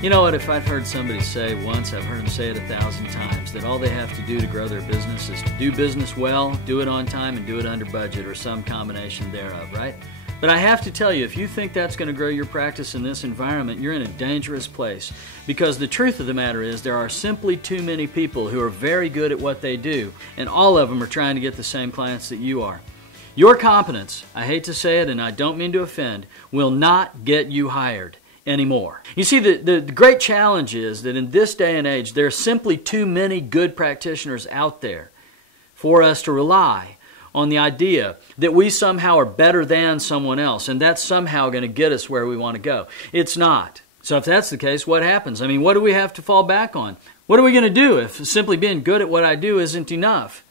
You know what, if I've heard somebody say once, I've heard them say it 1,000 times, that all they have to do to grow their business is to do business well, do it on time, and do it under budget, or some combination thereof, right? But I have to tell you, if you think that's going to grow your practice in this environment, you're in a dangerous place. Because the truth of the matter is, there are simply too many people who are very good at what they do, and all of them are trying to get the same clients that you are. Your competence, I hate to say it and I don't mean to offend, will not get you hired anymore. You see, the great challenge is that in this day and age, there are simply too many good practitioners out there for us to rely on the idea that we somehow are better than someone else, and that's somehow going to get us where we want to go. It's not. So if that's the case, what happens? I mean, what do we have to fall back on? What are we going to do if simply being good at what I do isn't enough?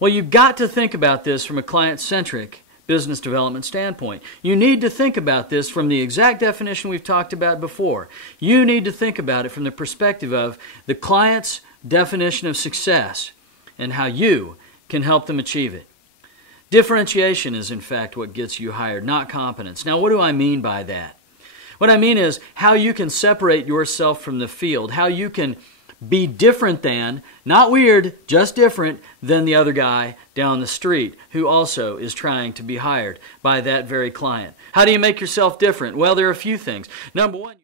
Well, you've got to think about this from a client-centric business development standpoint. You need to think about this from the exact definition we've talked about before. You need to think about it from the perspective of the client's definition of success and how you can help them achieve it. Differentiation is in fact what gets you hired, not competence. Now, what do I mean by that? What I mean is how you can separate yourself from the field, how you can be different than, not weird, just different than the other guy down the street who also is trying to be hired by that very client. How do you make yourself different? Well, there are a few things. Number one,